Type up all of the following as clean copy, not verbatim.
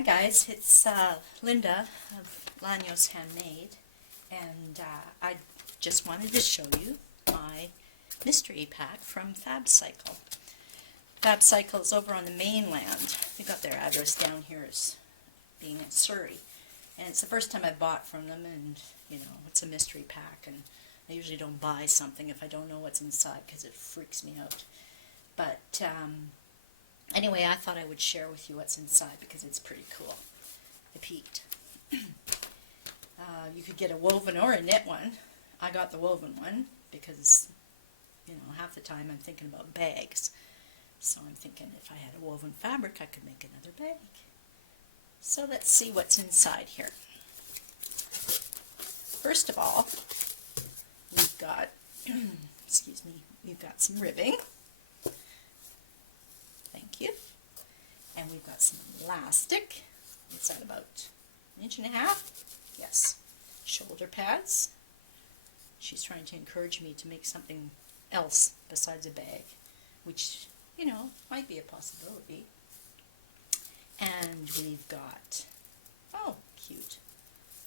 Hi guys, it's Linda of Lányos Handmade, and I just wanted to show you my mystery pack from FABCYCLE. FABCYCLE is over on the mainland. They got their address down here as being in Surrey, and it's the first time I bought from them, and you know, it's a mystery pack, and I usually don't buy something if I don't know what's inside because it freaks me out. But anyway, I thought I would share with you what's inside because it's pretty cool. I peeked. You could get a woven or a knit one. I got the woven one because, you know, half the time I'm thinking about bags. So I'm thinking if I had a woven fabric, I could make another bag. So let's see what's inside here. First of all, we've got, excuse me, we've got some ribbing. Thank you. And we've got some elastic. It's at about 1.5 inches. Yes. Shoulder pads. She's trying to encourage me to make something else besides a bag, which, you know, might be a possibility. And we've got, oh, cute.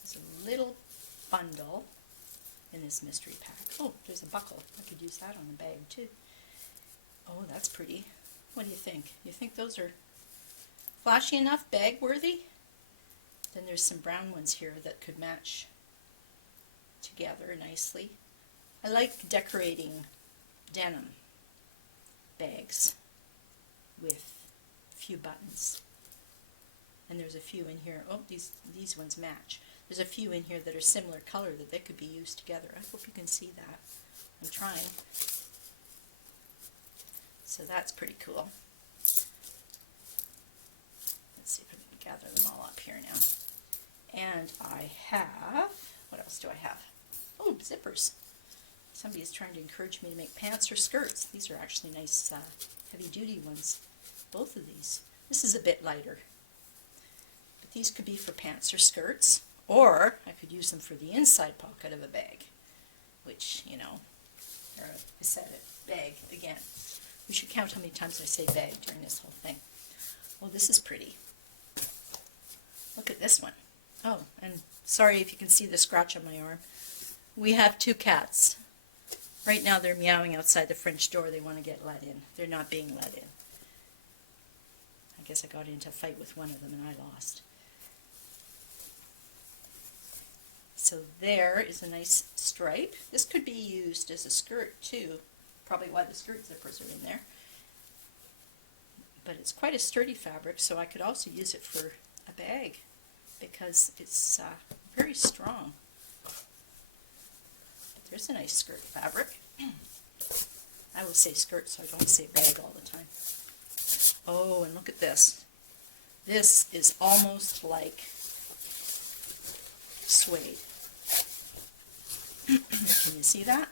There's a little bundle in this mystery pack. Oh, there's a buckle. I could use that on the bag too. Oh, that's pretty. What do you think? You think those are flashy enough, bag worthy? Then there's some brown ones here that could match together nicely. I like decorating denim bags with a few buttons. And there's a few in here. Oh, these ones match. There's a few in here that are similar color that they could be used together. I hope you can see that. I'm trying. So that's pretty cool. Let's see if I can gather them all up here now. And I have, what else do I have? Oh, zippers. Somebody's trying to encourage me to make pants or skirts. These are actually nice heavy-duty ones. Both of these. This is a bit lighter. But these could be for pants or skirts. Or I could use them for the inside pocket of a bag. Which, you know, I said it, bag again. We should count how many times I say bag during this whole thing. Oh, this is pretty. Look at this one. Oh, and sorry if you can see the scratch on my arm. We have 2 cats. Right now they're meowing outside the French door. They want to get let in. They're not being let in. I guess I got into a fight with one of them and I lost. So there is a nice stripe. This could be used as a skirt too. Probably why the skirt zippers are in there. But it's quite a sturdy fabric, so I could also use it for a bag because it's very strong. But there's a nice skirt fabric. I will say skirt, so I don't say bag all the time. Oh, and look at this. This is almost like suede. Can you see that?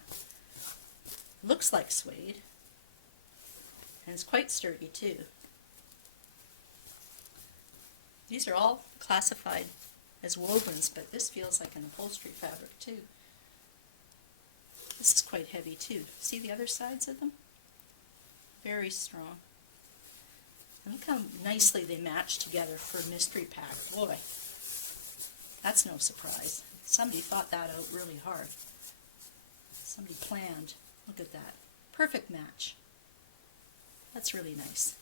Looks like suede, and it's quite sturdy too. These are all classified as wovens, but this feels like an upholstery fabric too. This is quite heavy too. See the other sides of them? Very strong. And look how nicely they match together for a mystery pack. Boy, that's no surprise. Somebody thought that out really hard. Somebody planned. Look at that. Perfect match. That's really nice.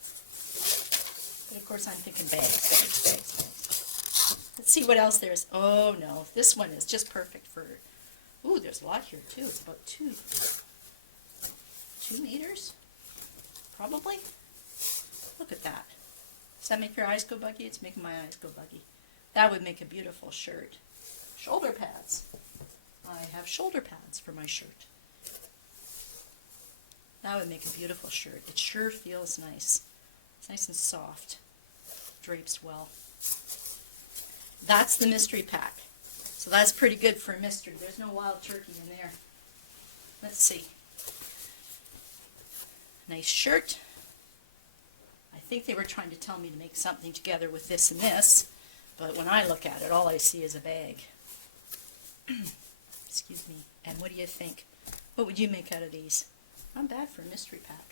But of course I'm thinking bags. Let's see what else there is. Oh no, this one is just perfect for, ooh, there's a lot here too. It's about 2 meters? Probably? Look at that. Does that make your eyes go buggy? It's making my eyes go buggy. That would make a beautiful shirt. Shoulder pads. I have shoulder pads for my shirt. That would make a beautiful shirt. It sure feels nice. It's nice and soft. Drapes well. That's the mystery pack. So that's pretty good for a mystery. There's no wild turkey in there. Let's see. Nice shirt. I think they were trying to tell me to make something together with this and this, but when I look at it, all I see is a bag. Excuse me. And what do you think? What would you make out of these? Not bad for a mystery pack.